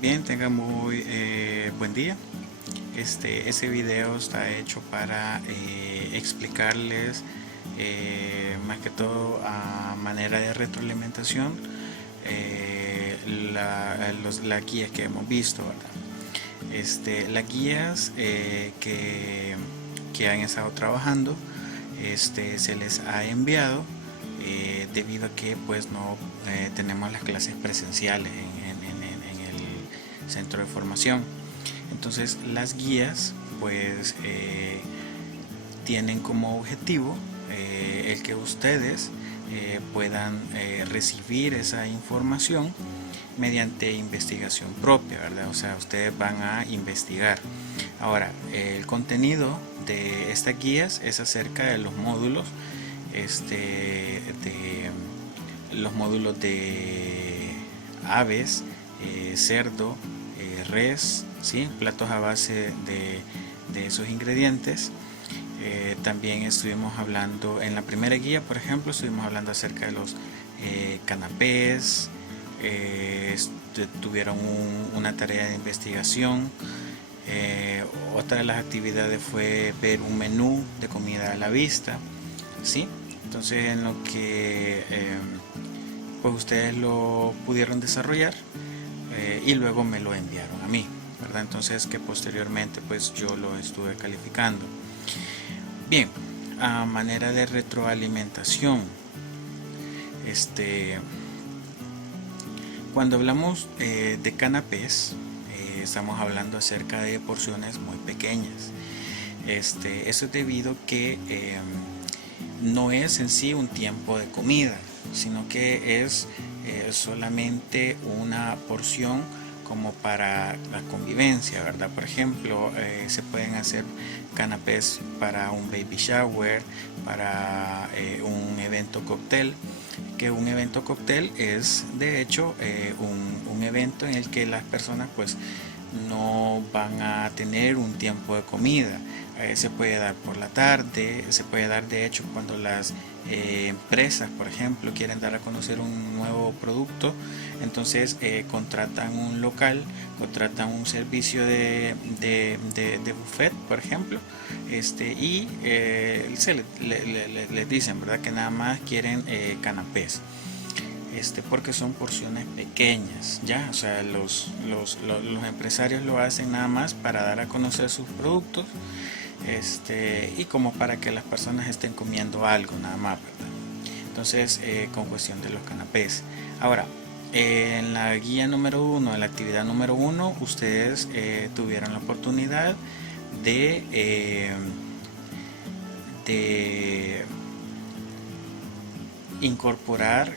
Bien, tengan muy buen día. Ese video está hecho para explicarles más que todo a manera de retroalimentación las guías que hemos visto, ¿verdad? Las guías que han estado trabajando se les ha enviado debido a que pues no tenemos las clases presenciales en el centro de formación. Entonces las guías pues tienen como objetivo el que ustedes puedan recibir esa información mediante investigación propia, ¿verdad? O sea, ustedes van a investigar. Ahora, el contenido de estas guías es acerca de los módulos, de los módulos de aves, cerdo, res, ¿sí? Platos a base de esos ingredientes. También estuvimos hablando en la primera guía, por ejemplo, estuvimos hablando acerca de los canapés. Tuvieron una tarea de investigación. Otra de las actividades fue ver un menú de comida a la vista, ¿sí? Entonces en lo que pues ustedes lo pudieron desarrollar y luego me lo enviaron a mí, ¿verdad? Entonces que posteriormente pues yo lo estuve calificando. Bien, a manera de retroalimentación, cuando hablamos de canapés, estamos hablando acerca de porciones muy pequeñas. Eso es debido a que no es en sí un tiempo de comida, sino que es solamente una porción como para la convivencia, ¿verdad? Por ejemplo, se pueden hacer canapés para un baby shower, para un evento cóctel, que un evento cóctel es de hecho un evento en el que las personas pues no van a tener un tiempo de comida. Se puede dar por la tarde, se puede dar de hecho cuando las empresas, por ejemplo, quieren dar a conocer un nuevo producto, entonces contratan un local, contratan un servicio de buffet, por ejemplo, y les dicen, ¿verdad?, que nada más quieren canapés. Porque son porciones pequeñas, ya, o sea, los empresarios lo hacen nada más para dar a conocer sus productos, y como para que las personas estén comiendo algo, nada más, ¿verdad? Entonces, con cuestión de los canapés. Ahora, en la guía número 1, en la actividad número 1, ustedes tuvieron la oportunidad de incorporar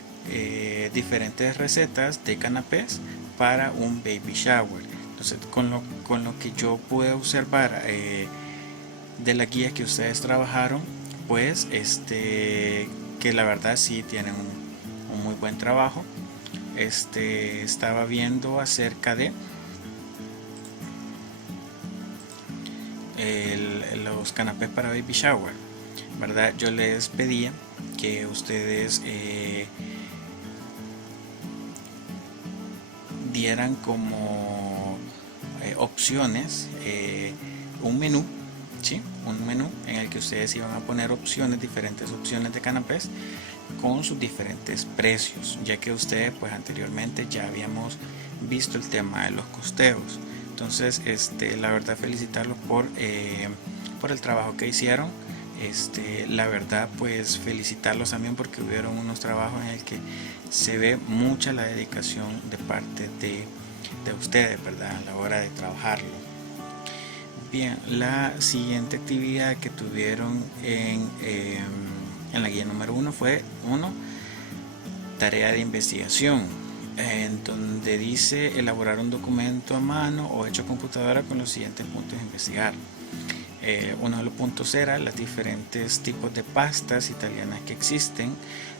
diferentes recetas de canapés para un baby shower. Entonces, con lo que yo pude observar de las guías que ustedes trabajaron, pues que la verdad sí tienen un muy buen trabajo. Estaba viendo acerca de los canapés para baby shower, ¿verdad? Yo les pedía que ustedes dieran como opciones un menú, ¿sí? Un menú en el que ustedes iban a poner opciones, diferentes opciones de canapés con sus diferentes precios, ya que ustedes pues anteriormente ya habíamos visto el tema de los costeos. Entonces la verdad felicitarlos por el trabajo que hicieron. La verdad pues felicitarlos también porque hubieron unos trabajos en el que se ve mucha la dedicación de parte de ustedes, ¿verdad?, a la hora de trabajarlo. Bien, la siguiente actividad que tuvieron en la guía número 1 fue tarea de investigación, en donde dice elaborar un documento a mano o hecho a computadora con los siguientes puntos a investigar. Uno de los puntos era los diferentes tipos de pastas italianas que existen,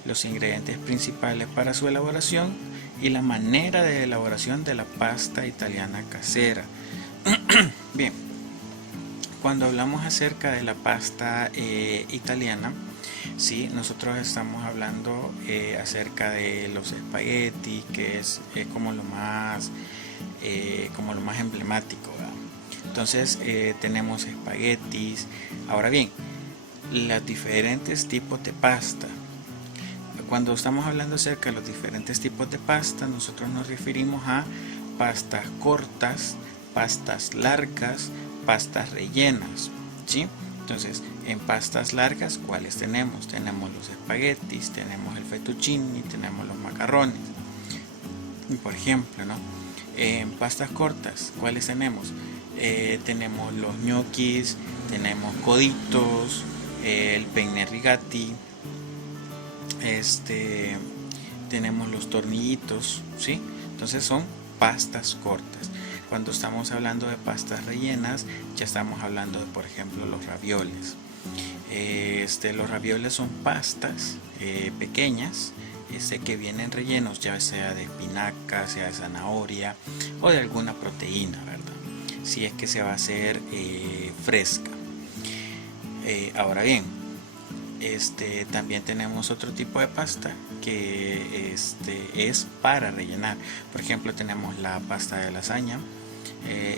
los ingredientes principales para su elaboración y la manera de elaboración de la pasta italiana casera. Bien, cuando hablamos acerca de la pasta italiana, sí, nosotros estamos hablando acerca de los espagueti, que es como lo más como lo más emblemático, ¿verdad? Entonces tenemos espaguetis. Ahora bien, los diferentes tipos de pasta. Cuando estamos hablando acerca de los diferentes tipos de pasta, nosotros nos referimos a pastas cortas, pastas largas, pastas rellenas, ¿sí? Entonces, en pastas largas, ¿cuáles tenemos? Tenemos los espaguetis, tenemos el fettuccine, tenemos los macarrones, por ejemplo, ¿no? En pastas cortas, ¿cuáles tenemos? Tenemos los ñoquis, tenemos coditos, el penne rigati, tenemos los tornillitos, ¿sí? Entonces son pastas cortas. Cuando estamos hablando de pastas rellenas, ya estamos hablando de, por ejemplo, los ravioles. Los ravioles son pastas pequeñas, que vienen rellenos, ya sea de espinaca, sea de zanahoria o de alguna proteína, ¿verdad? Si es que se va a hacer fresca. Ahora bien, también tenemos otro tipo de pasta que es para rellenar. Por ejemplo, tenemos la pasta de lasaña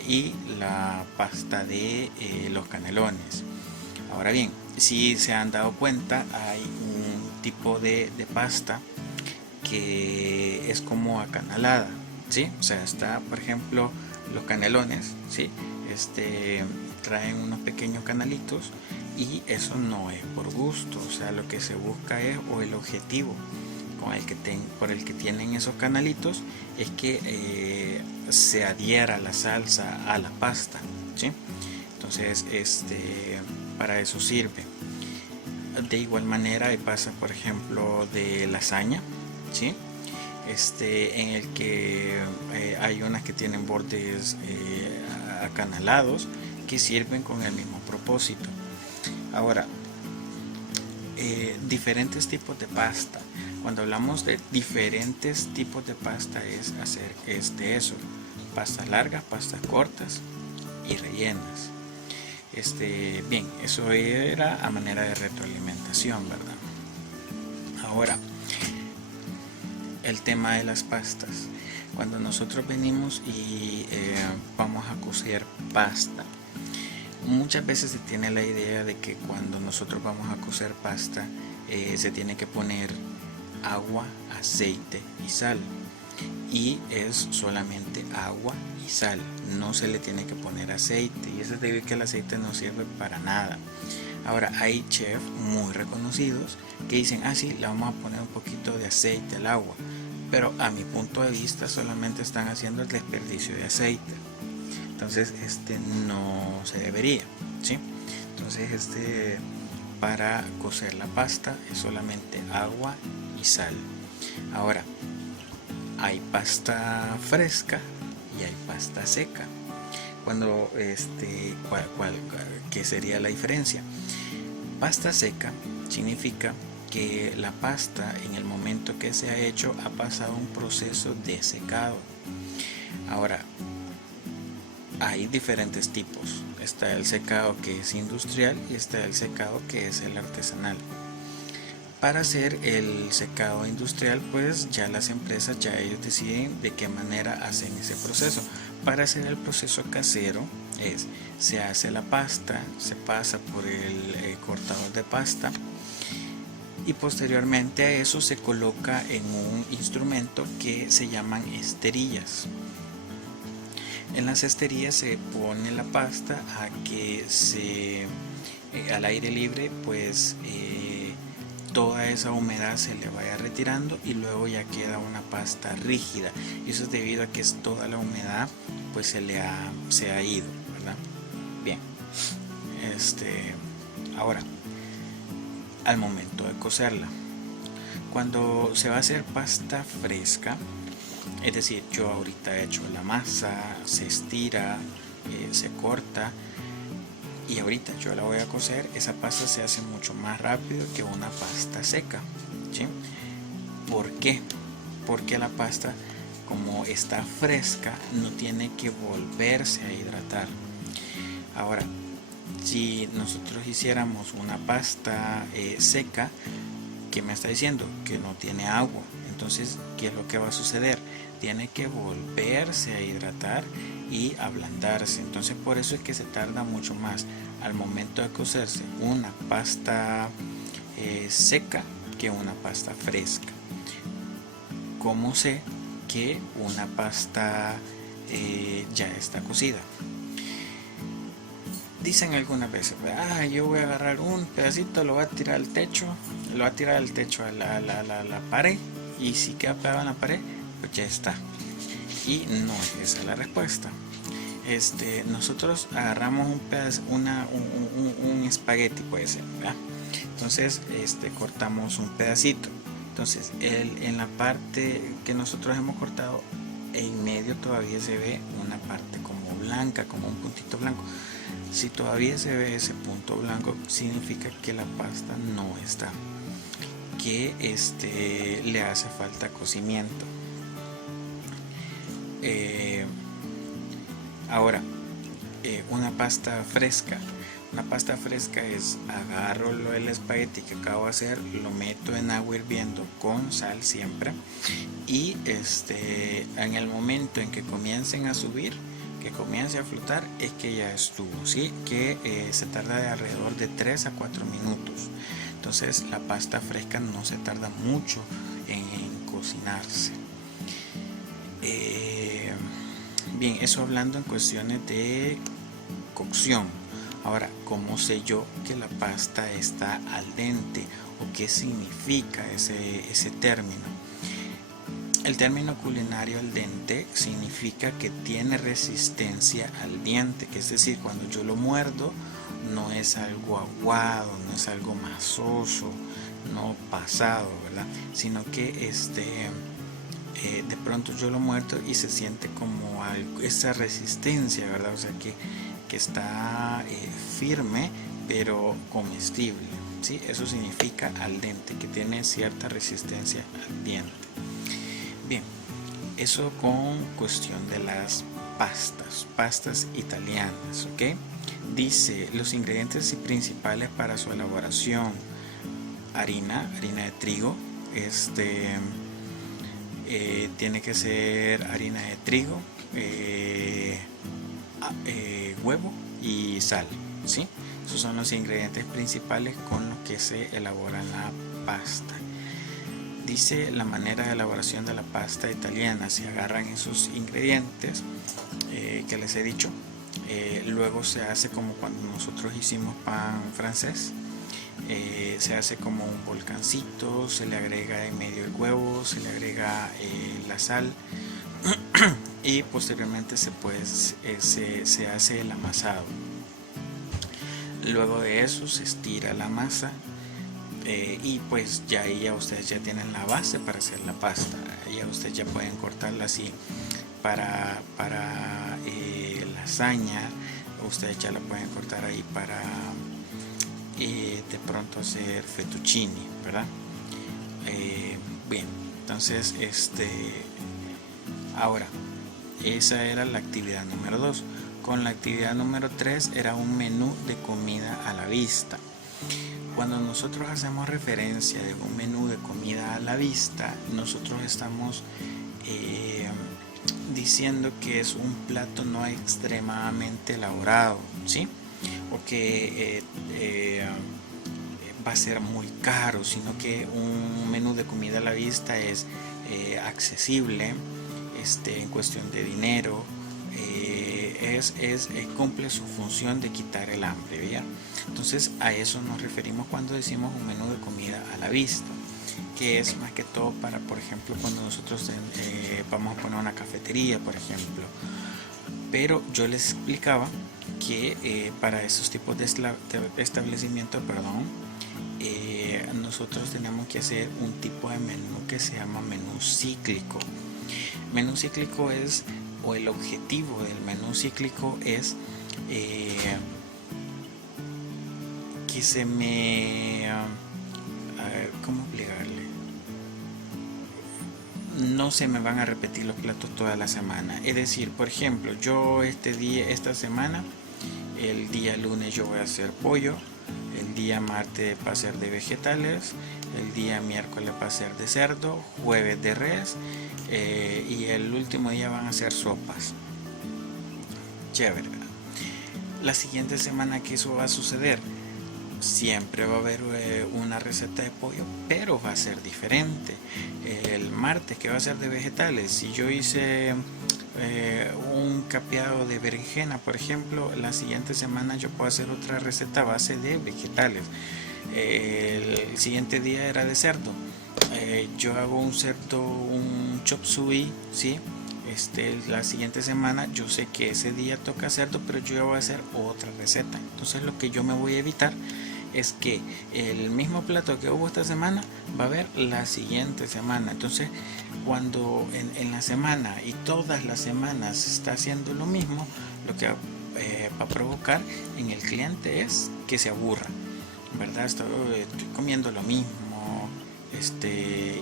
y la pasta de los canelones. Ahora bien, si se han dado cuenta, hay un tipo de pasta que es como acanalada, ¿sí? O sea, está, por ejemplo, los canelones, ¿sí? Traen unos pequeños canalitos y eso no es por gusto, o sea, lo que se busca es, o el objetivo por el que tienen esos canalitos, es que se adhiera la salsa a la pasta, ¿sí? Entonces, para eso sirve. De igual manera hay pastas, por ejemplo, de lasaña, ¿sí? En el que hay unas que tienen bordes acanalados que sirven con el mismo propósito. Ahora, diferentes tipos de pasta. Cuando hablamos de diferentes tipos de pasta es hacer eso: pastas largas, pastas cortas y rellenas. Bien, eso era a manera de retroalimentación, ¿verdad? Ahora, el tema de las pastas. Cuando nosotros venimos y vamos a cocer pasta, muchas veces se tiene la idea de que cuando nosotros vamos a cocer pasta se tiene que poner agua, aceite y sal, y es solamente agua y sal, no se le tiene que poner aceite, y eso es debido a que el aceite no sirve para nada. Ahora, hay chefs muy reconocidos que dicen, sí, le vamos a poner un poquito de aceite al agua, pero a mi punto de vista solamente están haciendo el desperdicio de aceite. Entonces no se debería, ¿sí? Entonces para cocer la pasta es solamente agua y sal. Ahora, hay pasta fresca y hay pasta seca. Cuando ¿qué sería la diferencia? Pasta seca significa que la pasta, en el momento que se ha hecho, ha pasado un proceso de secado. Ahora, hay diferentes tipos. Está el secado que es industrial y está el secado que es el artesanal. Para hacer el secado industrial, pues ya las empresas, ya ellos deciden de qué manera hacen ese proceso. Para hacer el proceso casero, se hace la pasta, se pasa por el cortador de pasta y posteriormente a eso se coloca en un instrumento que se llaman esterillas. En las esterillas se pone la pasta a que al aire libre, pues toda esa humedad se le vaya retirando y luego ya queda una pasta rígida. Y eso es debido a que toda la humedad pues se ha ido, ¿verdad? Bien, ahora, al momento de cocerla, cuando se va a hacer pasta fresca, es decir, yo ahorita he hecho la masa, se estira, se corta, y ahorita yo la voy a cocer, esa pasta se hace mucho más rápido que una pasta seca, ¿sí? ¿Por qué? Porque la pasta, como está fresca, no tiene que volverse a hidratar. Ahora, si nosotros hiciéramos una pasta seca, ¿qué me está diciendo? Que no tiene agua. Entonces, ¿qué es lo que va a suceder? Tiene que volverse a hidratar y ablandarse. Entonces, por eso es que se tarda mucho más al momento de cocerse una pasta seca que una pasta fresca. ¿Cómo sé que una pasta ya está cocida? Dicen algunas veces, yo voy a agarrar un pedacito, lo voy a tirar al techo, a la pared, y si queda pegado en la pared, pues ya está. Y no es esa la respuesta. Nosotros agarramos un pedazo, un espagueti, puede ser, ¿verdad? Entonces cortamos un pedacito. Entonces en la parte que nosotros hemos cortado, en medio todavía se ve una parte como blanca, como un puntito blanco. Si todavía se ve ese punto blanco, significa que la pasta no está, que le hace falta cocimiento. Ahora, una pasta fresca. Una pasta fresca es, agarro el espagueti que acabo de hacer, lo meto en agua hirviendo con sal siempre, y en el momento en que comiencen a subir, que comience a flotar, es que ya estuvo, ¿sí? Que se tarda de alrededor de 3 a 4 minutos. Entonces la pasta fresca no se tarda mucho en cocinarse. Bien, eso hablando en cuestiones de cocción. Ahora, ¿cómo sé yo que la pasta está al dente? ¿O qué significa ese término? El término culinario al dente significa que tiene resistencia al diente, que es decir, cuando yo lo muerdo no es algo aguado, no es algo masoso, no pasado, ¿verdad? Sino que de pronto yo lo muerdo y se siente como esa resistencia, ¿verdad? O sea que está firme pero comestible, ¿sí? Eso significa al dente, que tiene cierta resistencia al diente. Bien, eso con cuestión de las pastas italianas, ¿ok? Dice los ingredientes principales para su elaboración: harina de trigo, tiene que ser harina de trigo, huevo y sal, ¿sí? Esos son los ingredientes principales con los que se elabora la pasta. Dice la manera de elaboración de la pasta italiana: se agarran esos ingredientes que les he dicho, luego se hace como cuando nosotros hicimos pan francés, se hace como un volcancito, se le agrega en medio el huevo, se le agrega la sal y posteriormente se hace el amasado. Luego de eso se estira la masa, y pues ya ahí ustedes ya tienen la base para hacer la pasta. Ya ustedes ya pueden cortarla así para lasaña, ustedes ya la pueden cortar ahí para de pronto hacer fettuccine, ¿verdad? Bien, entonces ahora esa era la actividad número 2. Con la actividad número 3 era un menú de comida a la vista. Cuando nosotros hacemos referencia de un menú de comida a la vista, nosotros estamos diciendo que es un plato no extremadamente elaborado, ¿sí? O que va a ser muy caro, sino que un menú de comida a la vista es accesible, en cuestión de dinero, cumple su función de quitar el hambre, ¿bien? Entonces a eso nos referimos cuando decimos un menú de comida a la vista, que es más que todo para, por ejemplo, cuando nosotros vamos a poner una cafetería, por ejemplo. Pero yo les explicaba que para esos tipos de establecimientos, nosotros tenemos que hacer un tipo de menú que se llama menú cíclico. Menú cíclico es, o el objetivo del menú cíclico es que se me... ¿cómo explicarle? No se me van a repetir los platos toda la semana. Es decir, por ejemplo, yo esta semana, el día lunes yo voy a hacer pollo, el día martes va a ser de vegetales, el día miércoles va a ser de cerdo, jueves de res, y el último día van a ser sopas. Chévere. La siguiente semana que eso va a suceder, siempre va a haber una receta de pollo, pero va a ser diferente. El martes, que va a ser de vegetales, si yo hice un capeado de berenjena, por ejemplo, la siguiente semana yo puedo hacer otra receta a base de vegetales. El siguiente día era de cerdo. Yo hago un cerdo, un chop suey, ¿sí? La siguiente semana yo sé que ese día toca cerdo, pero yo voy a hacer otra receta. Entonces lo que yo me voy a evitar es que el mismo plato que hubo esta semana va a haber la siguiente semana. Entonces cuando en la semana y todas las semanas se está haciendo lo mismo, lo que va a provocar en el cliente es que se aburra, ¿verdad? Estoy comiendo lo mismo,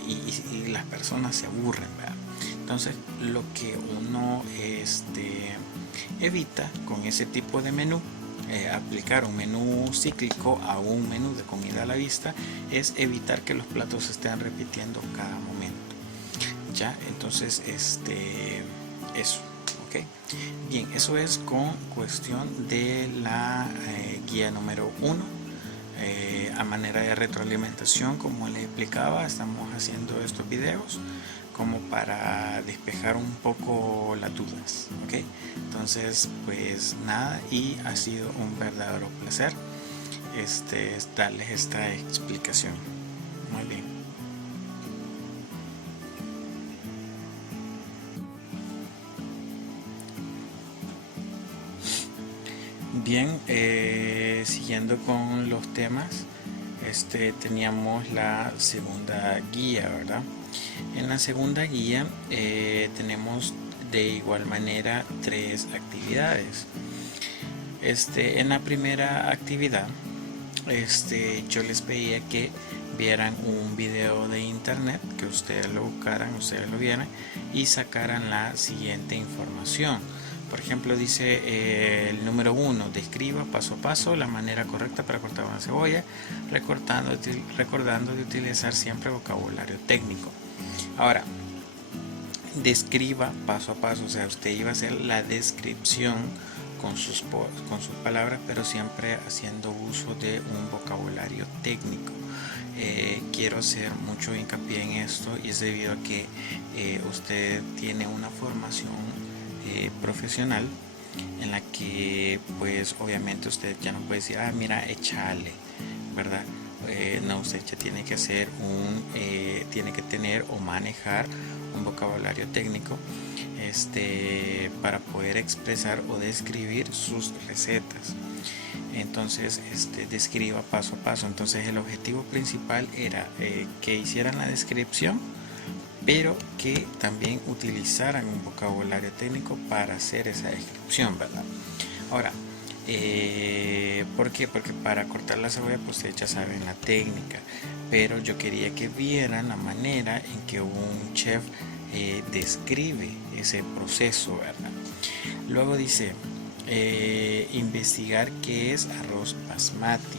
y las personas se aburren, ¿verdad? Entonces lo que uno evita con ese tipo de menú, aplicar un menú cíclico a un menú de comida a la vista, es evitar que los platos se estén repitiendo cada momento. Ya, entonces eso, ok. Bien, eso es con cuestión de la guía número 1. A manera de retroalimentación, como les explicaba, estamos haciendo estos videos como para despejar un poco las dudas, ¿ok? Entonces, pues nada, y ha sido un verdadero placer darles esta explicación. Muy bien. Bien, siguiendo con los temas, teníamos la segunda guía, ¿verdad? En la segunda guía tenemos de igual manera 3 actividades. En la primera actividad, yo les pedía que vieran un video de internet, que ustedes lo buscaran, ustedes lo vieran y sacaran la siguiente información. Por ejemplo, dice el número 1, describa paso a paso la manera correcta para cortar una cebolla, recordando de utilizar siempre vocabulario técnico. Ahora, describa paso a paso, o sea, usted iba a hacer la descripción con sus palabras, pero siempre haciendo uso de un vocabulario técnico. Quiero hacer mucho hincapié en esto, y es debido a que usted tiene una formación profesional en la que pues obviamente usted ya no puede decir, mira, échale, ¿verdad? No, usted ya tiene que hacer tiene que tener o manejar un vocabulario técnico para poder expresar o describir sus recetas. Entonces describa paso a paso. Entonces el objetivo principal era que hicieran la descripción, pero que también utilizaran un vocabulario técnico para hacer esa descripción, ¿verdad? Ahora, ¿por qué? Porque para cortar la cebolla, pues ustedes ya saben la técnica, pero yo quería que vieran la manera en que un chef describe ese proceso, ¿verdad? Luego dice, investigar qué es arroz basmati.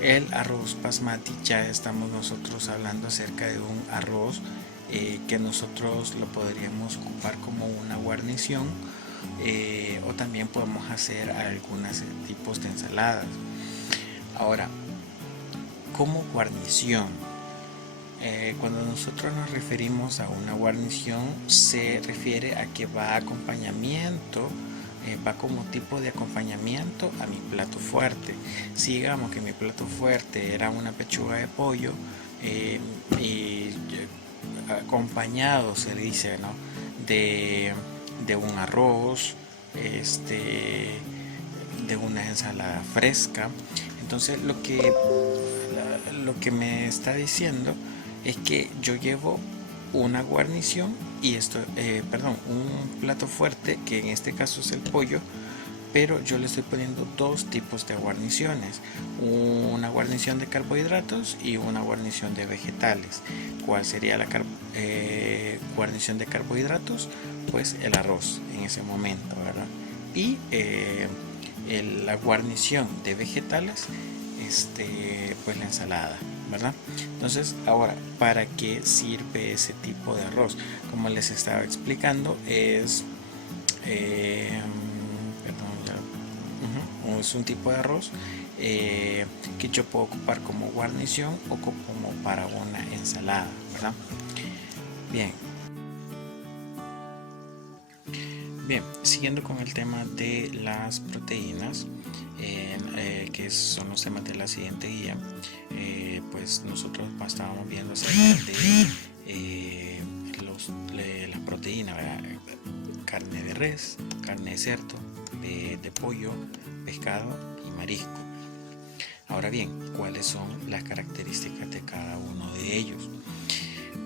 El arroz basmati, ya estamos nosotros hablando acerca de un arroz que nosotros lo podríamos ocupar como una guarnición, o también podemos hacer algunos tipos de ensaladas. Ahora, como guarnición, cuando nosotros nos referimos a una guarnición, se refiere a que va a acompañamiento, va como tipo de acompañamiento a mi plato fuerte. Si digamos que mi plato fuerte era una pechuga de pollo, y acompañado, se dice, ¿no?, de un arroz, de una ensalada fresca. Entonces lo que me está diciendo es que yo llevo una guarnición y un plato fuerte, que en este caso es el pollo, pero yo le estoy poniendo dos tipos de guarniciones, una guarnición de carbohidratos y una guarnición de vegetales. ¿Cuál sería la guarnición de carbohidratos? Pues el arroz en ese momento, ¿verdad? Y la guarnición de vegetales, pues la ensalada, ¿verdad? Entonces, ahora, ¿para qué sirve ese tipo de arroz? Como les estaba explicando, es un tipo de arroz que yo puedo ocupar como guarnición o como para una ensalada, ¿verdad? Bien, bien, siguiendo con el tema de las proteínas, que son los temas de la siguiente guía, pues nosotros estábamos viendo acerca de las proteínas, ¿verdad? Carne de res, carne de cerdo, de pollo, pescado y marisco. Ahora bien, ¿cuáles son las características de cada uno de ellos?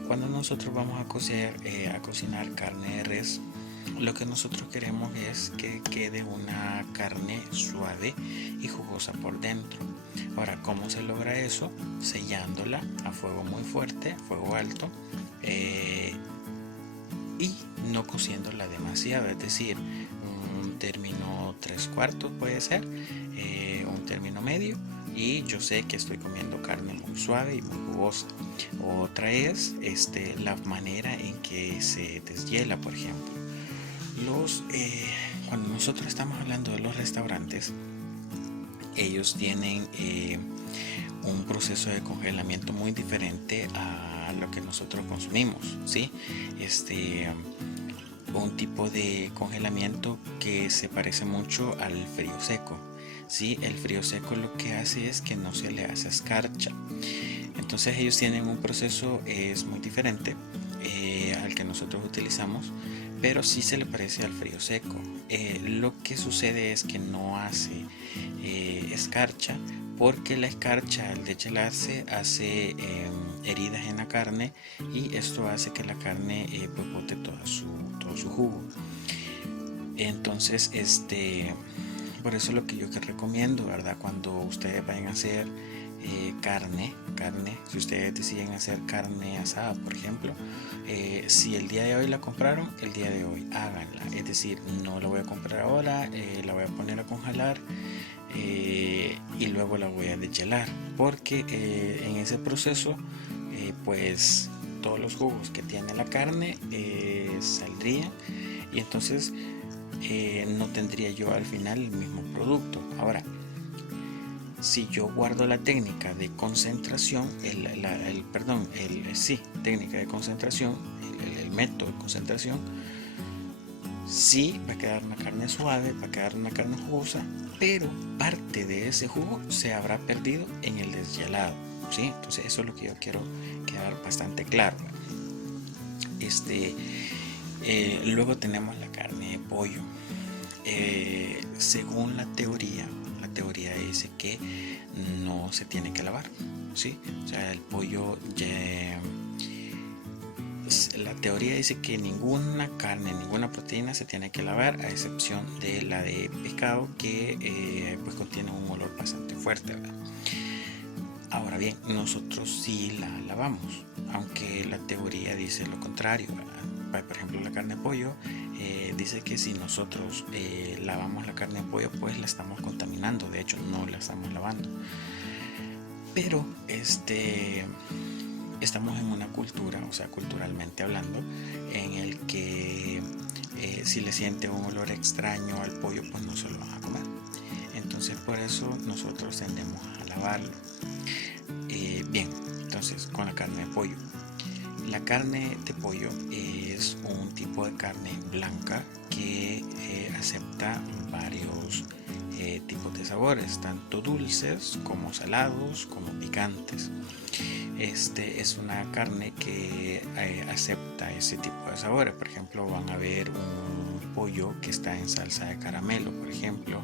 Cuando nosotros vamos a cocinar carne de res, lo que nosotros queremos es que quede una carne suave y jugosa por dentro. Ahora, ¿cómo se logra eso? Sellándola a fuego muy fuerte, fuego alto, y no cociéndola demasiado, es decir, un término 3/4 puede ser, un término medio, y yo sé que estoy comiendo carne muy suave y muy jugosa. Otra es la manera en que se deshiela, por ejemplo. Cuando nosotros estamos hablando de los restaurantes, ellos tienen un proceso de congelamiento muy diferente a lo que nosotros consumimos, ¿sí? Un tipo de congelamiento que se parece mucho al frío seco, ¿sí? El frío seco lo que hace es que no se le hace escarcha. Entonces ellos tienen un proceso es muy diferente al que nosotros utilizamos, pero sí se le parece al frío seco. Lo que sucede es que no hace escarcha, porque la escarcha al deshelarse hace heridas en la carne, y esto hace que la carne pues bote todo su jugo. Entonces por eso lo que yo recomiendo, ¿verdad? Cuando ustedes vayan a hacer carne, si ustedes deciden hacer carne asada, por ejemplo, si el día de hoy la compraron, el día de hoy háganla, es decir, no la voy a comprar ahora, la voy a poner a congelar y luego la voy a deshelar, porque en ese proceso pues todos los jugos que tiene la carne saldrían, y entonces no tendría yo al final el mismo producto. Ahora, si yo guardo la técnica de concentración, técnica de concentración, el método de concentración, sí va a quedar una carne suave, va a quedar una carne jugosa, pero parte de ese jugo se habrá perdido en el deshielado, ¿sí? Entonces eso es lo que yo quiero quedar bastante claro. Luego tenemos la carne de pollo. Según la teoría dice que no se tiene que lavar, ¿sí? O sea, el pollo la teoría dice que ninguna carne, ninguna proteína se tiene que lavar, a excepción de la de pescado, que pues contiene un olor bastante fuerte, ¿verdad? Ahora bien, nosotros sí la lavamos, aunque la teoría dice lo contrario, ¿verdad? Por ejemplo, la carne de pollo dice que si nosotros lavamos la carne de pollo, pues la estamos contaminando, de hecho no la estamos lavando. Pero estamos en una cultura, o sea, culturalmente hablando, en el que si le siente un olor extraño al pollo, pues no se lo van a comer. Entonces por eso nosotros tendemos a lavarlo. Bien, entonces con la carne de pollo. La carne de pollo es un tipo de carne blanca que acepta varios tipos de sabores, tanto dulces como salados como picantes. Es una carne que acepta ese tipo de sabores. Por ejemplo, van a ver un pollo que está en salsa de caramelo, por ejemplo,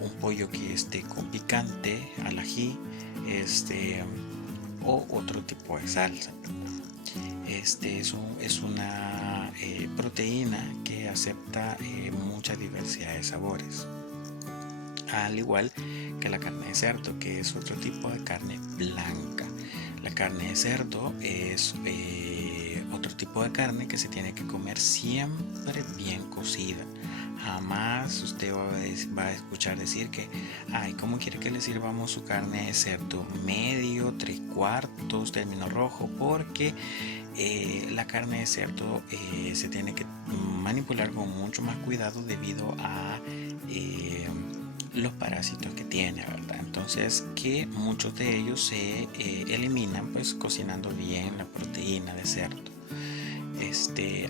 un pollo que esté con picante, al ají, o otro tipo de salsa. Es una proteína que acepta mucha diversidad de sabores, al igual que la carne de cerdo, que es otro tipo de carne blanca. La carne de cerdo es otro tipo de carne que se tiene que comer siempre bien cocida. Jamás usted va a escuchar decir que, ay, ¿cómo quiere que le sirvamos su carne de cerdo? Medio, tres cuartos, término rojo, porque la carne de cerdo se tiene que manipular con mucho más cuidado debido a los parásitos que tiene, ¿verdad? Entonces, que muchos de ellos se eliminan pues cocinando bien la proteína de cerdo.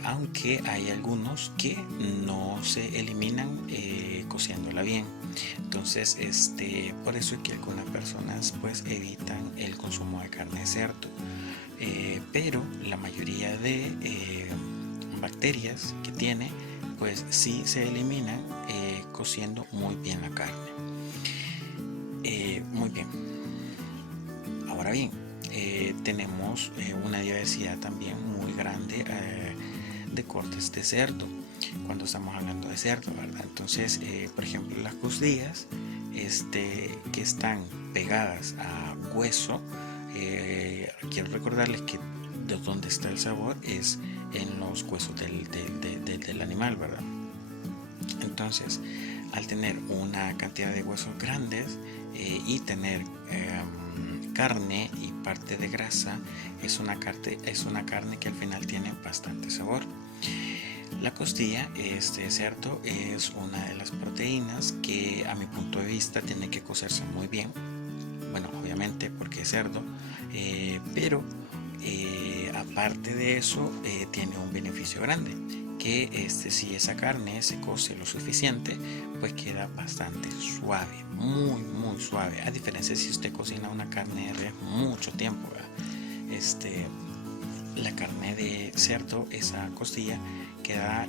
Aunque hay algunos que no se eliminan cociéndola bien. Entonces, por eso es que algunas personas pues evitan el consumo de carne de cerdo. Pero la mayoría de bacterias que tiene pues sí se eliminan cociendo muy bien la carne. Muy bien. Ahora bien, tenemos una diversidad también muy grande de cortes de cerdo cuando estamos hablando de cerdo, ¿verdad? Entonces, por ejemplo, las costillas que están pegadas a hueso, quiero recordarles que de donde está el sabor es en los huesos del animal, ¿verdad? Entonces, al tener una cantidad de huesos grandes y tener carne y parte de grasa, es una carne que al final tiene bastante sabor. La costilla de cerdo es una de las proteínas que a mi punto de vista tiene que cocerse muy bien. Bueno, obviamente porque es cerdo, pero aparte de eso tiene un beneficio grande, que si esa carne se cose lo suficiente, pues queda bastante suave, muy suave, a diferencia si usted cocina una carne de res mucho tiempo, ¿verdad? La carne de cerdo, esa costilla queda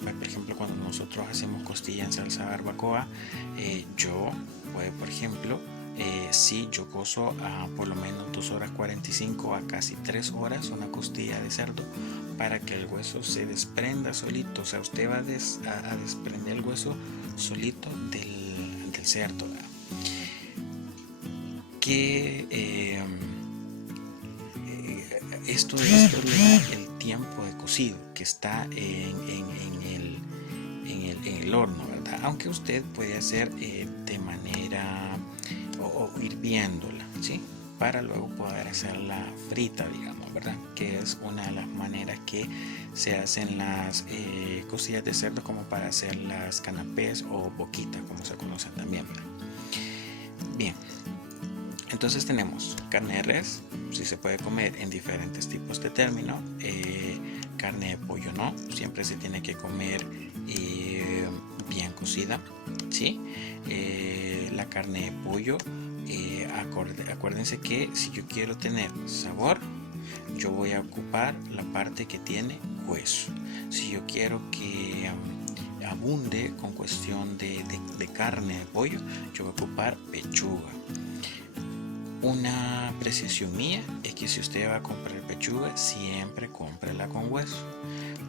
por ejemplo, cuando nosotros hacemos costilla en salsa barbacoa, yo pues, por ejemplo, si yo cozo a por lo menos 2 horas 45 a casi 3 horas una costilla de cerdo para que el hueso se desprenda solito. O sea, usted va a desprender el hueso solito del cerdo, ¿verdad? Que esto le da el tiempo de cocido que está en el horno, ¿verdad? Aunque usted puede hacer de manera o hirviéndola, ¿sí? Para luego poder hacerla frita, digamos, ¿verdad? Que es una de las maneras que se hacen las costillas de cerdo, como para hacer las canapés o boquitas, como se conocen también, ¿verdad? Bien, entonces tenemos carne de res, si se puede comer en diferentes tipos de término. Carne de pollo no, siempre se tiene que comer bien cocida, ¿sí? La carne de pollo, acuérdense que si yo quiero tener sabor, yo voy a ocupar la parte que tiene hueso. Si yo quiero que abunde con cuestión de carne de pollo, yo voy a ocupar pechuga. Una precisión mía es que si usted va a comprar pechuga, siempre cómprela con hueso,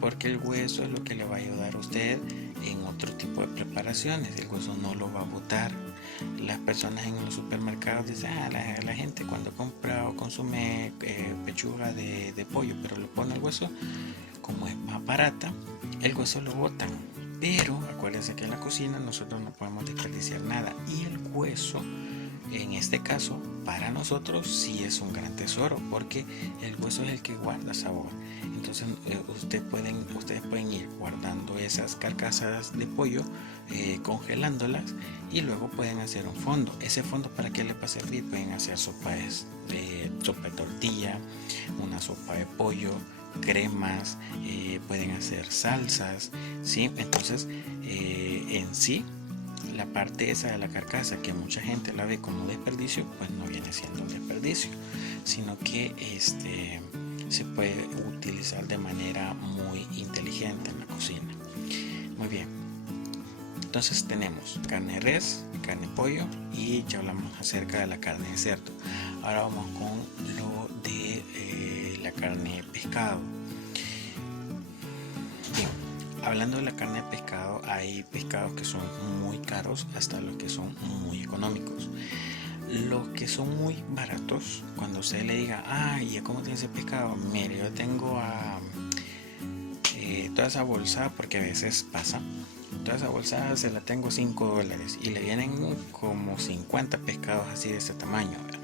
porque el hueso es lo que le va a ayudar a usted en otro tipo de preparaciones. El hueso no lo va a botar. Las personas en los supermercados dicen, la gente cuando compra o consume pechuga de pollo, pero le pone el hueso, como es más barata, el hueso lo botan. Pero acuérdense que en la cocina nosotros no podemos desperdiciar nada, y el hueso, en este caso, para nosotros sí es un gran tesoro, porque el hueso es el que guarda sabor. Entonces ustedes pueden ir guardando esas carcasas de pollo, congelándolas, y luego pueden hacer un fondo. Ese fondo, ¿para qué le va a servir? Pueden hacer sopa de tortilla, una sopa de pollo, cremas, pueden hacer salsas, ¿sí? Entonces en sí, la parte esa de la carcasa, que mucha gente la ve como desperdicio, pues no viene siendo un desperdicio, sino que se puede utilizar de manera muy inteligente en la cocina. Muy bien, entonces tenemos carne de res, carne de pollo, y ya hablamos acerca de la carne de cerdo. Ahora vamos con lo de la carne de pescado. Bien, hablando de la carne de pescado, hay pescados que son muy caros hasta los que son muy económicos. Los que son muy baratos, cuando usted le diga, ¿y cómo tiene ese pescado? Mire, yo tengo toda esa bolsa, porque a veces pasa, toda esa bolsa se la tengo $5 y le vienen como 50 pescados así de este tamaño, ¿verdad?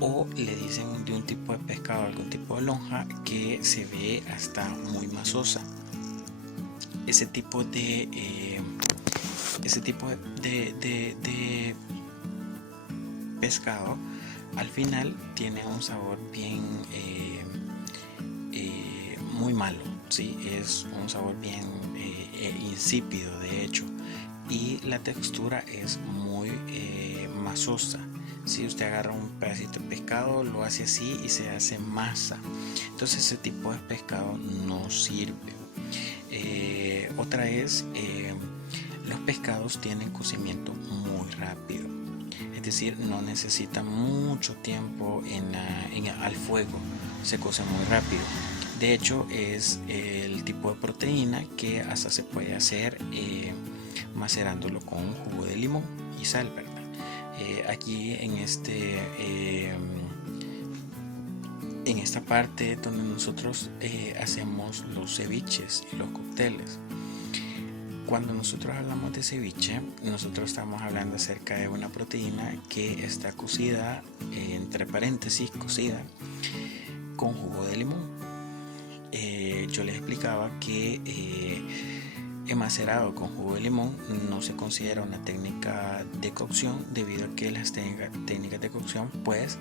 O le dicen de un tipo de pescado, algún tipo de lonja que se ve hasta muy masosa. Ese tipo de pescado al final tiene un sabor bien muy malo, ¿sí? Es un sabor bien insípido de hecho, y la textura es muy masosa. Si usted agarra un pedacito de pescado, lo hace así y se hace masa, entonces ese tipo de pescado no sirve. Otra es, los pescados tienen cocimiento muy rápido, es decir, no necesita mucho tiempo al fuego, se cose muy rápido. De hecho, es el tipo de proteína que hasta se puede hacer macerándolo con un jugo de limón y sal, ¿verdad? Aquí en esta parte donde nosotros hacemos los ceviches y los cócteles. Cuando nosotros hablamos de ceviche, nosotros estamos hablando acerca de una proteína que está cocida, entre paréntesis, cocida con jugo de limón. Yo les explicaba que macerado con jugo de limón no se considera una técnica de cocción, debido a que las técnicas de cocción pues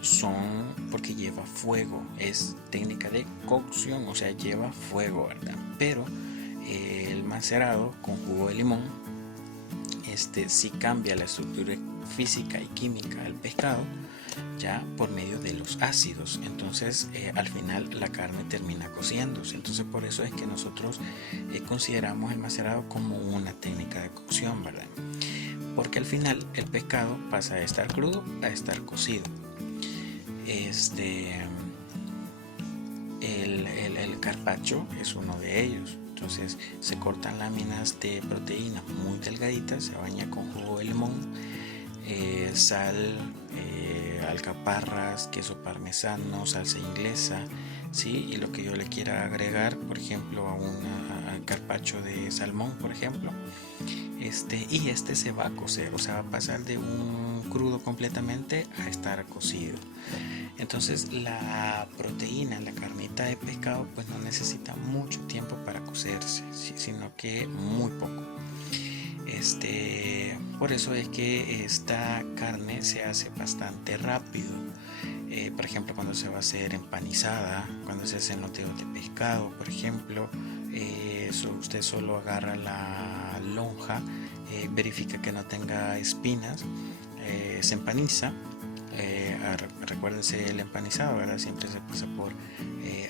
son porque lleva fuego, es técnica de cocción, o sea, lleva fuego, ¿verdad? Pero el macerado con jugo de limón sí cambia la estructura física y química del pescado, ya por medio de los ácidos. Entonces al final la carne termina cociéndose. Entonces por eso es que nosotros consideramos el macerado como una técnica de cocción, ¿verdad? Porque al final el pescado pasa de estar crudo a estar cocido. El carpaccio es uno de ellos. Entonces se cortan láminas de proteína muy delgaditas, se baña con jugo de limón, sal, alcaparras, queso parmesano, salsa inglesa, ¿sí? Y lo que yo le quiera agregar, por ejemplo, a un carpaccio de salmón, por ejemplo, y se va a cocer, o sea, va a pasar de un crudo completamente a estar cocido. Entonces la proteína, la carnita de pescado, pues no necesita mucho tiempo para cocerse, sino que muy poco. Por eso es que esta carne se hace bastante rápido. Por ejemplo, cuando se va a hacer empanizada, cuando se hacen loteos de pescado, por ejemplo, usted solo agarra la lonja, verifica que no tenga espinas, se empaniza. Recuérdense el empanizado, ¿verdad? Siempre se pasa por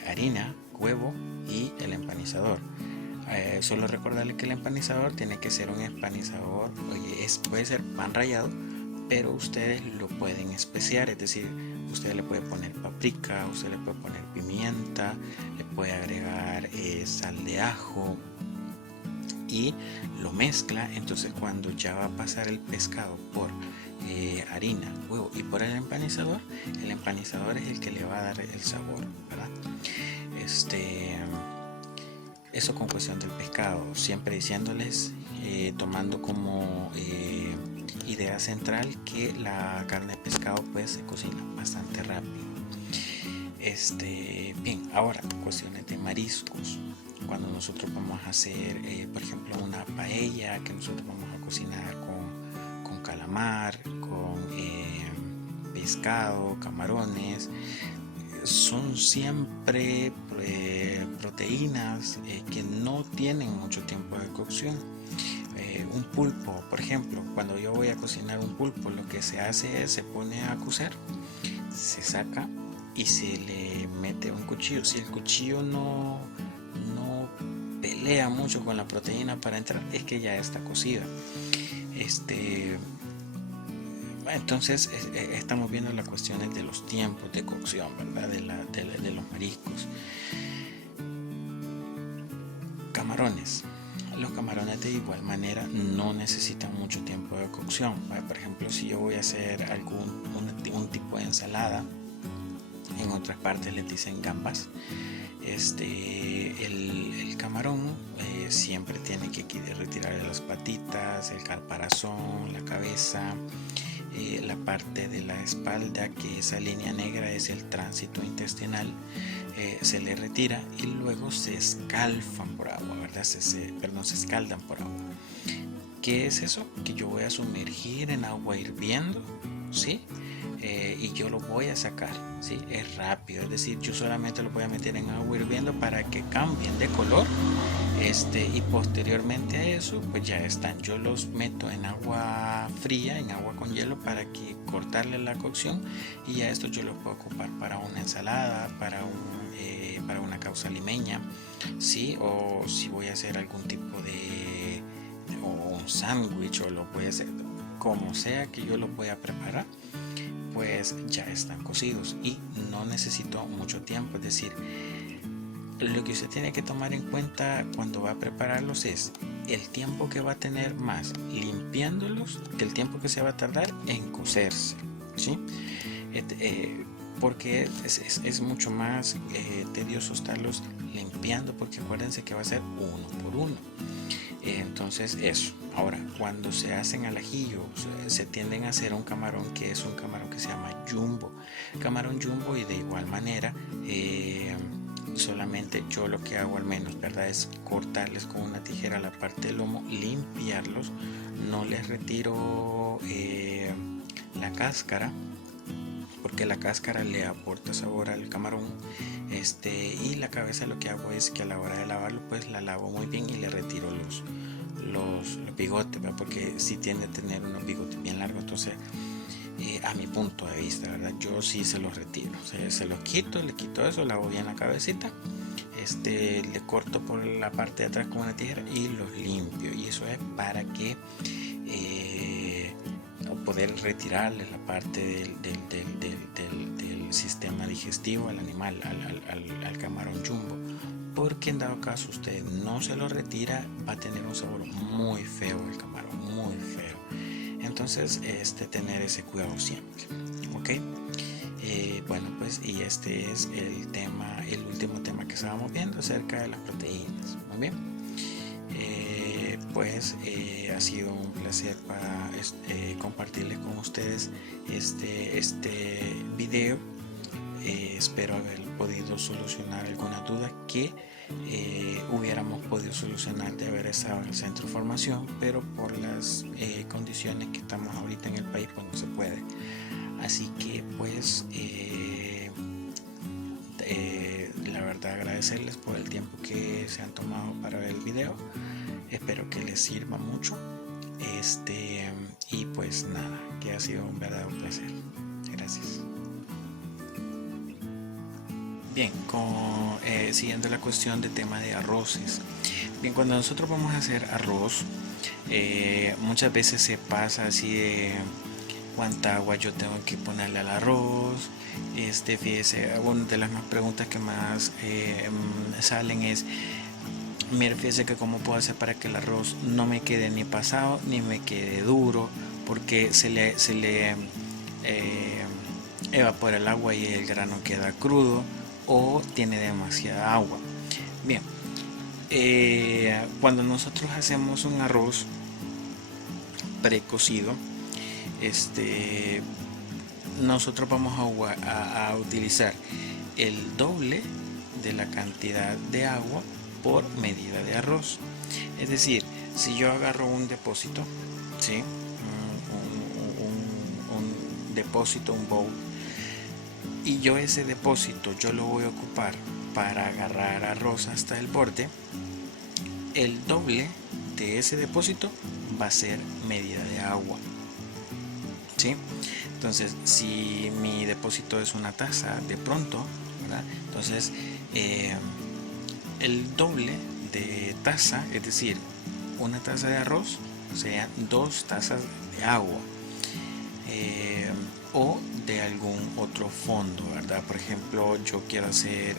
harina, huevo y el empanizador. Solo recordarle que el empanizador tiene que ser un empanizador, puede ser pan rallado, pero ustedes lo pueden especiar, es decir, usted le puede poner paprika, usted le puede poner pimienta, le puede agregar sal de ajo y lo mezcla. Entonces cuando ya va a pasar el pescado por harina, huevo y por el empanizador es el que le va a dar el sabor, ¿verdad? Eso con cuestión del pescado, siempre diciéndoles, tomando como idea central que la carne de pescado pues se cocina bastante rápido. Bien, ahora cuestiones de mariscos. Cuando nosotros vamos a hacer, por ejemplo, una paella, que nosotros vamos a cocinar con calamar, con pescado, camarones, son siempre proteínas que no tienen mucho tiempo de cocción. Un pulpo, por ejemplo, cuando yo voy a cocinar un pulpo, lo que se hace es se pone a cocer, se saca y se le mete un cuchillo. Si el cuchillo no pelea mucho con la proteína para entrar, es que ya está cocida. Entonces estamos viendo las cuestiones de los tiempos de cocción, ¿verdad? De los mariscos. Camarones. Los camarones de igual manera no necesitan mucho tiempo de cocción. Por ejemplo, si yo voy a hacer un tipo de ensalada, en otras partes les dicen gambas, El camarón siempre tiene que retirarle las patitas, el caparazón, la cabeza, la parte de la espalda, que esa línea negra es el tránsito intestinal, se le retira y luego se escalfan por agua, ¿verdad? Perdón, se escaldan por agua. ¿Qué es eso? Que yo voy a sumergir en agua hirviendo, ¿sí? Y yo lo voy a sacar, ¿sí? Es rápido, es decir, yo solamente lo voy a meter en agua hirviendo para que cambien de color, y posteriormente a eso, pues ya están. Yo los meto en agua fría, en agua con hielo, para que cortarle la cocción, y ya esto yo lo puedo ocupar para una ensalada, para una causa limeña, ¿sí? O si voy a hacer algún tipo o un sándwich, o lo voy a hacer como sea que yo lo voy a preparar, pues ya están cocidos y no necesito mucho tiempo. Es decir, lo que usted tiene que tomar en cuenta cuando va a prepararlos es el tiempo que va a tener más limpiándolos que el tiempo que se va a tardar en cocerse, ¿sí? Porque es mucho más tedioso estarlos limpiando, porque acuérdense que va a ser uno por uno. Entonces eso. Ahora, cuando se hacen al ajillo, se tienden a hacer un camarón que es un camarón que se llama jumbo. Camarón jumbo, y de igual manera, solamente yo lo que hago, al menos, ¿verdad?, es cortarles con una tijera la parte del lomo, limpiarlos, no les retiro la cáscara, porque la cáscara le aporta sabor al camarón, y la cabeza lo que hago es que a la hora de lavarlo, pues la lavo muy bien y le retiro los bigotes, ¿verdad? Porque si tiende a tener unos bigotes bien largos. Entonces, a mi punto de vista, ¿verdad?, yo sí se los retiro, se los quito, le quito eso, lavo bien la cabecita, le corto por la parte de atrás con una tijera y los limpio, y eso es para que poder retirarle la parte del sistema digestivo al animal, al camarón jumbo, porque en dado caso usted no se lo retira, va a tener un sabor muy feo el camarón, muy feo. Entonces, tener ese cuidado siempre, ¿ok? Bueno, pues, y este es el último tema que estábamos viendo acerca de las proteínas. Muy bien. Ha sido un placer para compartirles con ustedes este video. Espero haber podido solucionar alguna duda que hubiéramos podido solucionar de haber estado en el centro de formación, pero por las condiciones que estamos ahorita en el país, pues no se puede. Así que pues la verdad, agradecerles por el tiempo que se han tomado para ver el video. Espero que les sirva mucho, y pues nada, que ha sido un verdadero placer. Gracias. Bien, siguiendo la cuestión del tema de arroces. Bien, cuando nosotros vamos a hacer arroz, muchas veces se pasa así de cuánta agua yo tengo que ponerle al arroz. Fíjese, una de las preguntas que más salen es: mire, fíjese que cómo puedo hacer para que el arroz no me quede ni pasado ni me quede duro, porque se le evapora el agua y el grano queda crudo o tiene demasiada agua. Bien, cuando nosotros hacemos un arroz precocido, nosotros vamos a utilizar el doble de la cantidad de agua por medida de arroz. Es decir, si yo agarro un depósito, ¿sí?, un depósito, un bowl, y yo ese depósito yo lo voy a ocupar para agarrar arroz hasta el borde, el doble de ese depósito va a ser medida de agua, ¿sí? Entonces, si mi depósito es una taza de pronto, ¿verdad?, entonces el doble de taza, es decir, una taza de arroz, sean 2 tazas de agua, o de algún otro fondo, ¿verdad? Por ejemplo, yo quiero hacer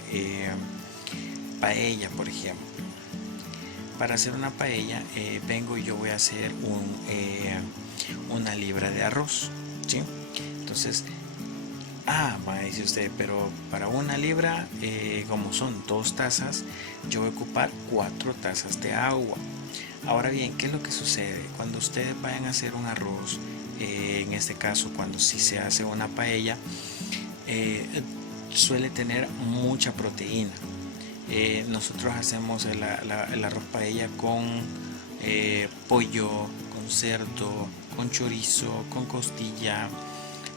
paella, por ejemplo. Para hacer una paella, vengo y yo voy a hacer una libra de arroz, ¿sí? Entonces, Va a decir usted, pero para una libra, como son 2 tazas, yo voy a ocupar 4 tazas de agua. Ahora bien, ¿qué es lo que sucede? Cuando ustedes vayan a hacer un arroz, en este caso, cuando sí se hace una paella, eh, suele tener mucha proteína. Nosotros hacemos el arroz paella con pollo, con cerdo, con chorizo, con costilla,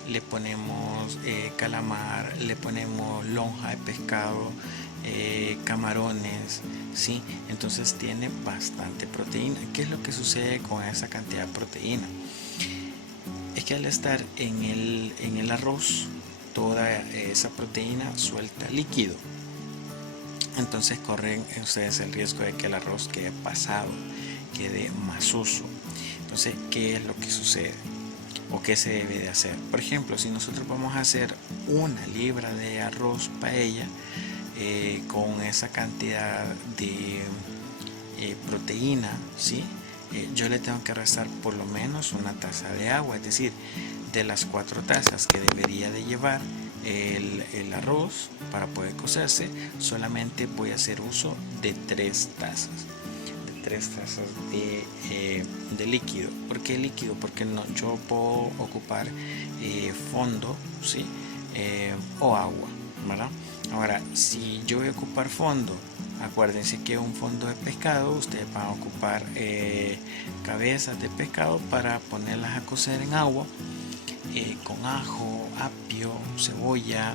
le ponemos calamar, le ponemos lonja de pescado, camarones, ¿sí? Entonces tiene bastante proteína. ¿Qué es lo que sucede con esa cantidad de proteína? Es que al estar en el arroz, toda esa proteína suelta líquido. Entonces corren ustedes el riesgo de que el arroz quede pasado, quede masoso. Entonces, ¿qué es lo que sucede? ¿O qué se debe de hacer? Por ejemplo, si nosotros vamos a hacer 1 libra de arroz paella, con esa cantidad de proteína, ¿sí? Yo le tengo que restar por lo menos 1 taza de agua, es decir, de las 4 tazas que debería de llevar el arroz para poder cocerse, solamente voy a hacer uso de 3 tazas. 3 tazas de líquido. ¿Por qué líquido? Porque no, yo puedo ocupar fondo, ¿sí? O agua, ¿verdad? Ahora, si yo voy a ocupar fondo, acuérdense que un fondo de pescado, ustedes van a ocupar cabezas de pescado para ponerlas a cocer en agua, con ajo, apio, cebolla,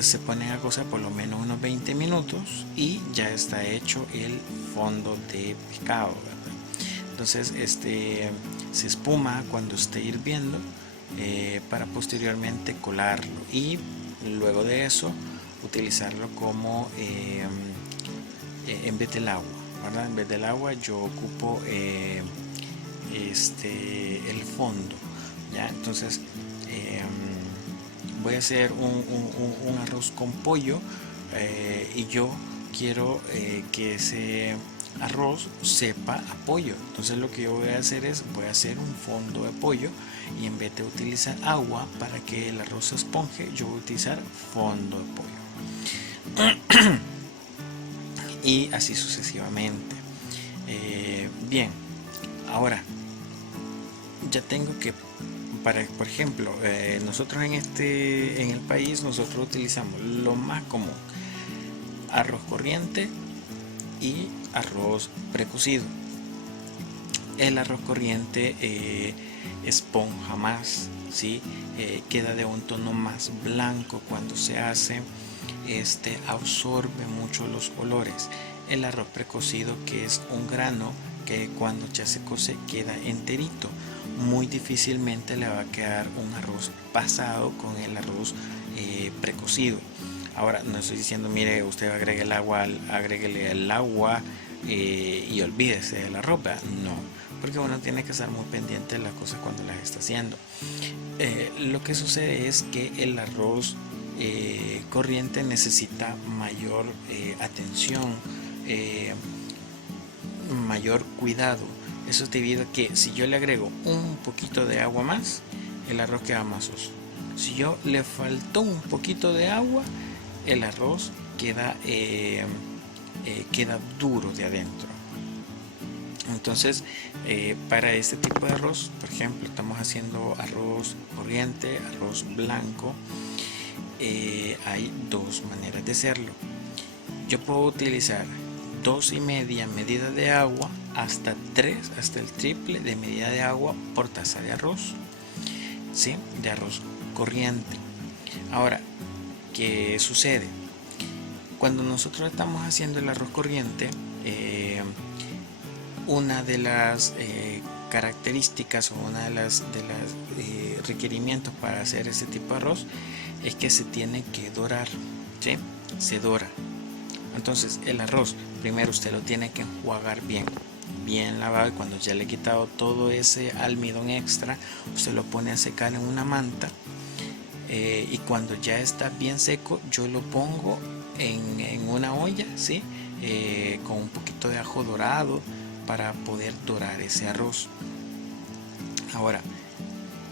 se ponen a cocer por lo menos unos 20 minutos y ya está hecho el fondo de pescado, ¿verdad? Entonces se espuma cuando esté hirviendo, para posteriormente colarlo y luego de eso utilizarlo como en vez del agua, ¿verdad? En vez del agua yo ocupo el fondo, ¿ya? Entonces voy a hacer un arroz con pollo, y yo quiero que ese arroz sepa a pollo. Entonces lo que yo voy a hacer es voy a hacer un fondo de pollo y en vez de utilizar agua para que el arroz se esponje, yo voy a utilizar fondo de pollo y así sucesivamente. Bien, ahora ya tengo que, por ejemplo, nosotros en el país nosotros utilizamos lo más común: arroz corriente y arroz precocido. El arroz corriente esponja más, ¿sí? Queda de un tono más blanco cuando se hace, absorbe mucho los olores. El arroz precocido, que es un grano que cuando ya se cose queda enterito, muy difícilmente le va a quedar un arroz pasado con el arroz precocido. Ahora, no estoy diciendo, mire, usted agregue el agua, agréguele el agua y olvídese de la ropa. No, porque uno tiene que estar muy pendiente de las cosas cuando las está haciendo. Lo que sucede es que el arroz corriente necesita mayor atención, mayor cuidado. Eso es debido a que si yo le agrego un poquito de agua más, el arroz queda masoso. Si yo le faltó un poquito de agua, el arroz queda duro de adentro. Entonces, para este tipo de arroz, por ejemplo, estamos haciendo arroz corriente, arroz blanco, hay 2 maneras de hacerlo. Yo puedo utilizar 2,5 medidas de agua hasta 3, hasta el triple de medida de agua por taza de arroz, ¿sí? De arroz corriente. Ahora, ¿qué sucede? Cuando nosotros estamos haciendo el arroz corriente, una de las características o una de las requerimientos para hacer este tipo de arroz es que se tiene que dorar, ¿sí? Se dora. Entonces el arroz primero usted lo tiene que enjuagar bien lavado, y cuando ya le he quitado todo ese almidón extra, usted lo pone a secar en una manta, y cuando ya está bien seco yo lo pongo en una olla, ¿sí? Con un poquito de ajo dorado para poder dorar ese arroz. Ahora,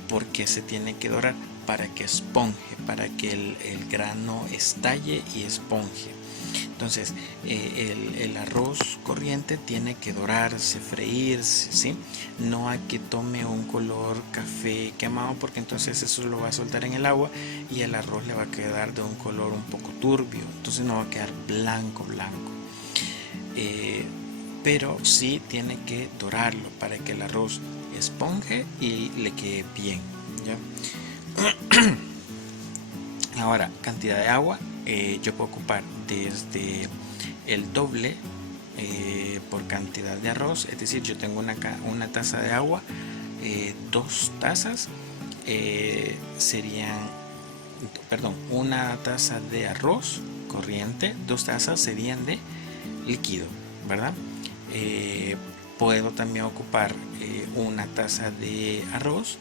¿Por qué se tiene que dorar? Para que esponje, para que el grano estalle y esponje. Entonces el arroz corriente tiene que dorarse, freírse, ¿sí? No a que tome un color café quemado, porque entonces eso lo va a soltar en el agua y el arroz le va a quedar de un color un poco turbio, entonces no va a quedar blanco. Pero sí tiene que dorarlo para que el arroz esponje y le quede bien, ¿ya? Ahora, cantidad de agua, yo puedo ocupar desde el doble por cantidad de arroz, es decir, yo tengo una taza de agua, 2 tazas serían, perdón, una taza de arroz corriente, 2 tazas serían de líquido, ¿verdad? Puedo también ocupar una taza de arroz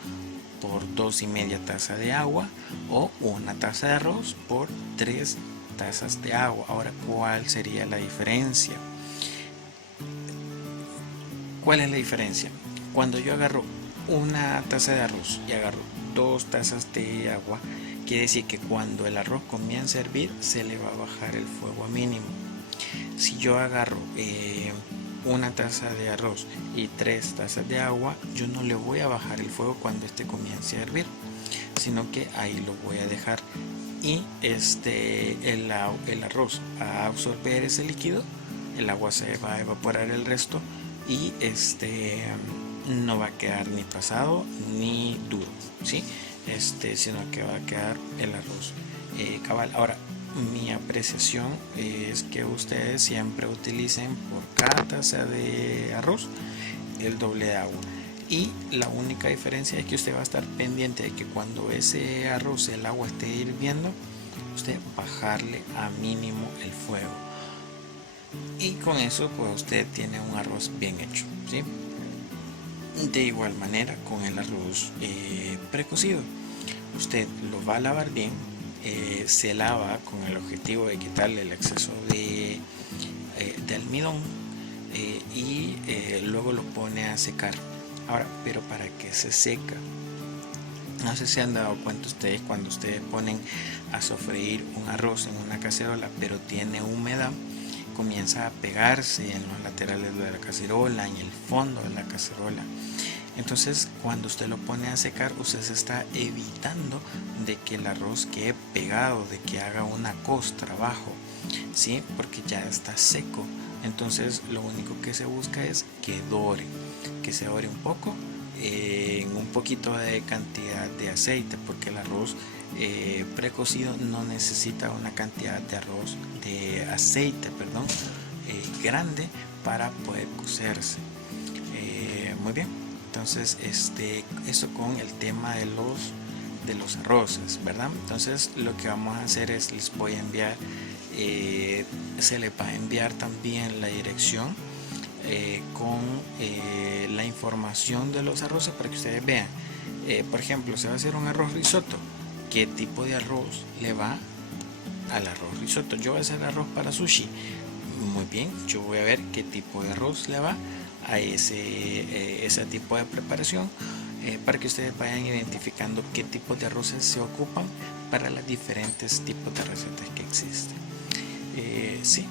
por 2,5 tazas de agua, o una taza de arroz por 3 tazas de agua. Ahora, ¿cuál sería la diferencia? ¿Cuál es la diferencia? Cuando yo agarro una taza de arroz y agarro 2 tazas de agua, quiere decir que cuando el arroz comience a hervir se le va a bajar el fuego a mínimo. Si yo agarro una taza de arroz y 3 tazas de agua, yo no le voy a bajar el fuego cuando este comience a hervir, sino que ahí lo voy a dejar, y el arroz a absorber ese líquido, el agua se va a evaporar el resto, y no va a quedar ni pasado ni duro, ¿sí? Sino que va a quedar el arroz cabal. Ahora, mi apreciación es que ustedes siempre utilicen por cada taza de arroz el doble de agua, y la única diferencia es que usted va a estar pendiente de que cuando ese arroz, el agua esté hirviendo, usted bajarle a mínimo el fuego, y con eso pues usted tiene un arroz bien hecho, ¿sí? De igual manera con el arroz precocido, usted lo va a lavar bien. Se lava con el objetivo de quitarle el exceso de almidón, y luego lo pone a secar. Ahora, pero ¿para qué se seca? No sé si han dado cuenta ustedes cuando ustedes ponen a sofreír un arroz en una cacerola, pero tiene humedad, comienza a pegarse en los laterales de la cacerola, en el fondo de la cacerola. Entonces, cuando usted lo pone a secar, usted se está evitando de que el arroz quede pegado, de que haga una costra abajo, ¿sí? Porque ya está seco. Entonces, lo único que se busca es que se dore un poco, en un poquito de cantidad de aceite, porque el arroz precocido no necesita una cantidad de aceite, grande para poder cocerse. Muy bien. Entonces, eso con el tema de los arroces, ¿verdad? Entonces, lo que vamos a hacer es, les voy a enviar, se les va a enviar también la dirección con la información de los arroces para que ustedes vean. Por ejemplo, se va a hacer un arroz risotto. ¿Qué tipo de arroz le va al arroz risotto? Yo voy a hacer arroz para sushi. Muy bien, yo voy a ver qué tipo de arroz le va a ese tipo de preparación, para que ustedes vayan identificando qué tipo de arroces se ocupan para los diferentes tipos de recetas que existen. Sí,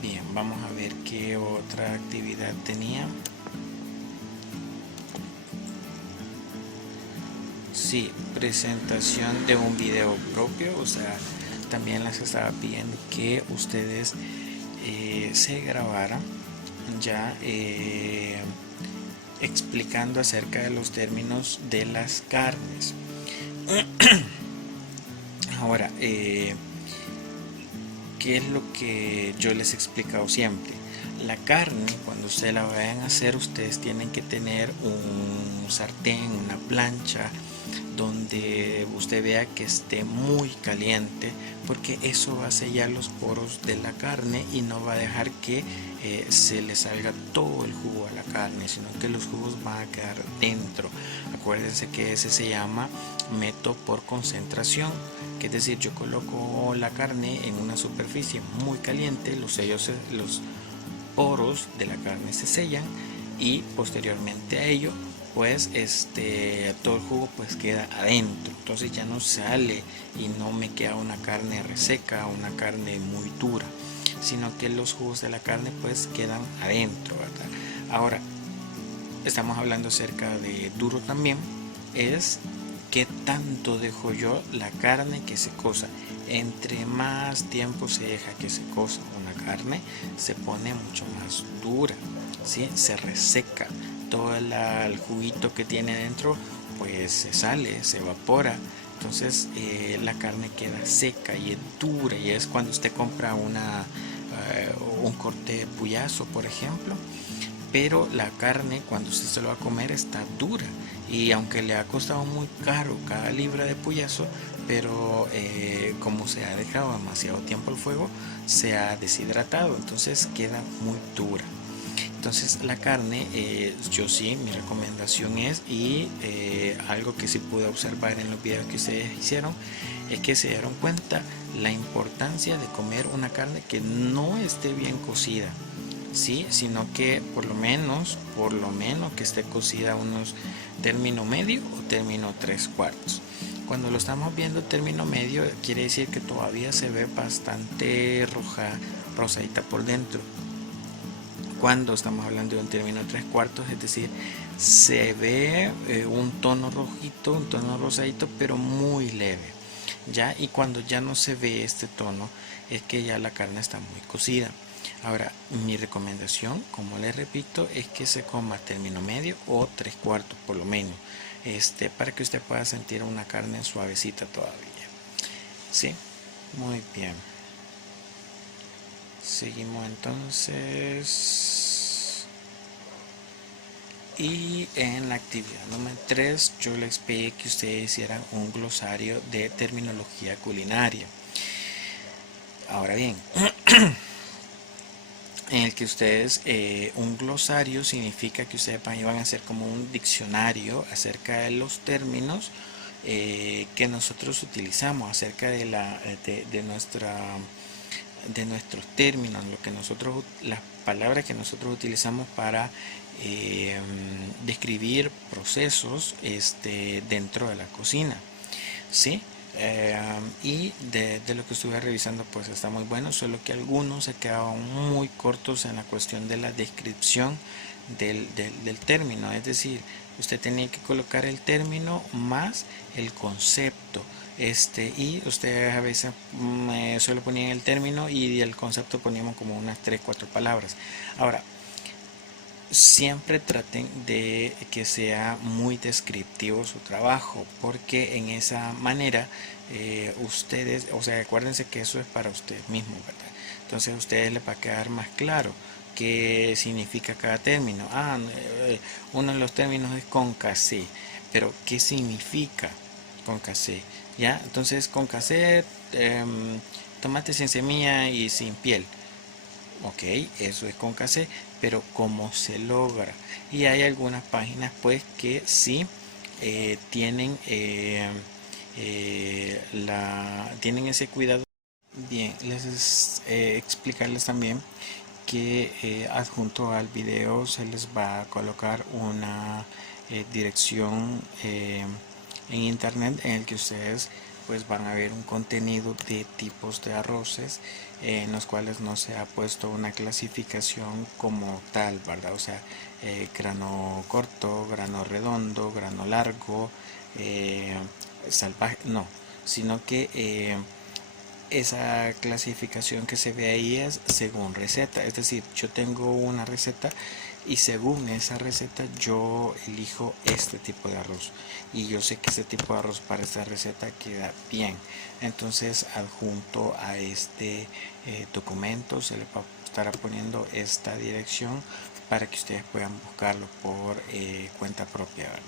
bien, vamos a ver qué otra actividad tenía. Sí, presentación de un video propio, o sea, también les estaba pidiendo que ustedes se grabaran ya explicando acerca de los términos de las carnes. Ahora, ¿qué es lo que yo les he explicado siempre? La carne, cuando ustedes la vayan a hacer, ustedes tienen que tener un sartén, una plancha, donde usted vea que esté muy caliente, porque eso va a sellar los poros de la carne y no va a dejar que se le salga todo el jugo a la carne, sino que los jugos van a quedar dentro. Acuérdense que ese se llama método por concentración, que es decir, yo coloco la carne en una superficie muy caliente, los poros de la carne se sellan, y posteriormente a ello pues todo el jugo pues queda adentro, entonces ya no sale y no me queda una carne reseca, una carne muy dura, sino que los jugos de la carne pues quedan adentro, ¿verdad? Ahora, estamos hablando acerca de duro también, es qué tanto dejo yo la carne que se cosa. Entre más tiempo se deja que se cosa una carne, se pone mucho más dura, ¿sí? Se reseca, todo el juguito que tiene dentro pues se sale, se evapora. Entonces la carne queda seca y es dura, y es cuando usted compra un corte de puyazo, por ejemplo, pero la carne cuando usted se lo va a comer está dura, y aunque le ha costado muy caro cada libra de puyazo, pero como se ha dejado demasiado tiempo al fuego, se ha deshidratado, entonces queda muy dura. Entonces la carne, yo sí, mi recomendación es, y algo que sí pude observar en los videos que ustedes hicieron, es que se dieron cuenta la importancia de comer una carne que no esté bien cocida, sí, sino que por lo menos que esté cocida a unos término medio o término tres cuartos. Cuando lo estamos viendo término medio, quiere decir que todavía se ve bastante rosadita por dentro. Cuando estamos hablando de un término tres cuartos, es decir, se ve un tono rojito, un tono rosadito, pero muy leve, ya. Y cuando ya no se ve este tono, es que ya la carne está muy cocida. Ahora, mi recomendación, como les repito, es que se coma término medio o tres cuartos por lo menos, para que usted pueda sentir una carne suavecita todavía. ¿Sí? Muy bien. Seguimos entonces. Y en la actividad número 3 yo les pedí que ustedes hicieran un glosario de terminología culinaria. Ahora bien, en el que ustedes, un glosario significa que ustedes van a hacer como un diccionario acerca de los términos que nosotros utilizamos, acerca de nuestros términos, las palabras que nosotros utilizamos para describir procesos dentro de la cocina, ¿sí? Y de lo que estuve revisando pues está muy bueno, solo que algunos se quedaban muy cortos en la cuestión de la descripción del término, es decir, usted tenía que colocar el término más el concepto, y ustedes a veces solo ponían el término y el concepto poníamos como unas 3 4 palabras. Ahora, siempre traten de que sea muy descriptivo su trabajo, porque en esa manera ustedes, o sea, acuérdense que eso es para ustedes mismos, ¿verdad? Entonces a ustedes les va a quedar más claro qué significa cada término. Uno de los términos es concassé, pero ¿qué significa concassé? ¿Ya? Entonces concassé, tomate sin semilla y sin piel. Ok, eso es con casé, pero ¿cómo se logra? Y hay algunas páginas pues que sí tienen tienen ese cuidado. Bien, explicarles también que adjunto al video se les va a colocar una dirección en internet, en el que ustedes pues van a ver un contenido de tipos de arroces en los cuales no se ha puesto una clasificación como tal, ¿verdad? O sea, grano corto, grano redondo, grano largo, salvaje, no, sino que esa clasificación que se ve ahí es según receta, es decir, yo tengo una receta y según esa receta yo elijo este tipo de arroz, y yo sé que este tipo de arroz para esta receta queda bien. Entonces adjunto a este documento se le va a estar poniendo esta dirección para que ustedes puedan buscarlo por cuenta propia, ¿verdad?